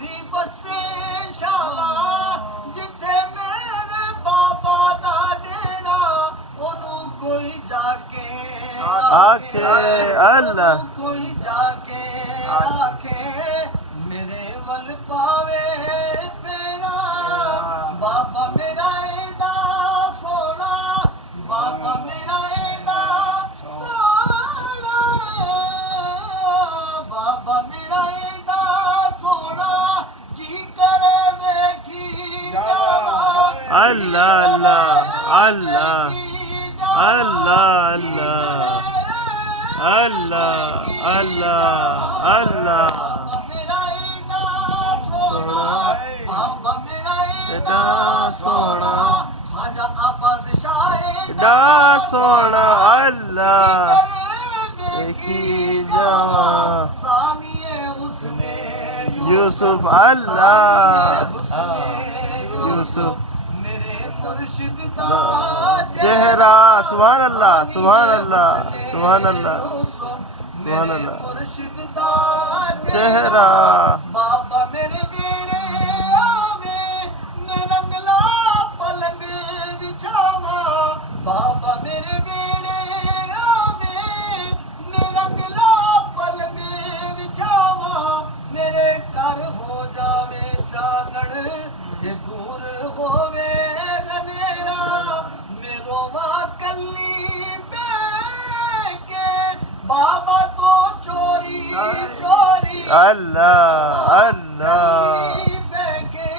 ਵੀ ਬਸੇ ਸ਼ਾਲਾ ਜਿੱਥੇ ਮੇਰੇ ਬਾਬਾ ਦਾ ਡੇਰਾ ਉਹਨੂੰ ਕੋਈ ਜਾ ਕੇ आखे अल्लाह कोई जाके आखे मेरे वल पावे फेरा बाबा मेरा एडा सोना बाबा मेरा एडा सोना बाबा मेरा एडा सोना की करे वेखी जावा अल्लाह अल्लाह अल्लाह अल्लाह अल्लाह अल्लाह अल्लाह एडा सोना एडा सोना अल्लाह देखी जावा यूसुफ अल्लाह यूसुफ चेहरा सुभान अल्लाह सुभान अल्लाह सुभान अल्लाह सुभान अल्लाह चेहरा बाबा मेरे बेरे आवे मैं रंगला पलंग बिछावा बाबा मेरे बेरे आवे मैं रंगला पलंग बिछावा मेरे घर हो जावे चानण जे दूर होवे गनेरा मेरो वा कली के बाबा तो चोरी चोरी अल्लाह अल्लाह बेके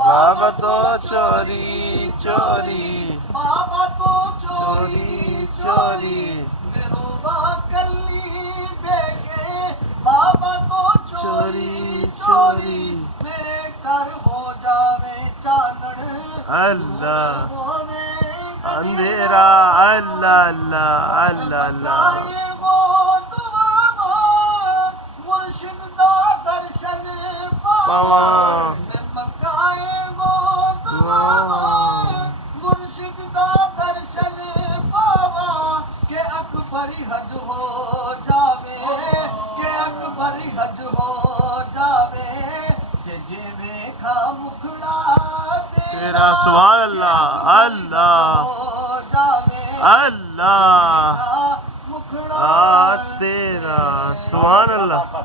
बाबा तो चोरी चोरी बाबा तो चोरी चोरी मेरो वा कली बेके बाबा तो चोरी चोरी मेरे घर हो जावे चानण अल्लाह होवे अंधेरा अल्लाह अल्लाह अल्लाह अल्लाह मुर्शिद दा दर्शन पावा मुर्शिद दा दर्शन पावा के अकबरी हज हो जावे के अकबरी हज हो जावे के जेवे खा मुखड़ा तेरा सुभान अल्लाह अल्लाह अल्लाह तेरा सुभान अल्लाह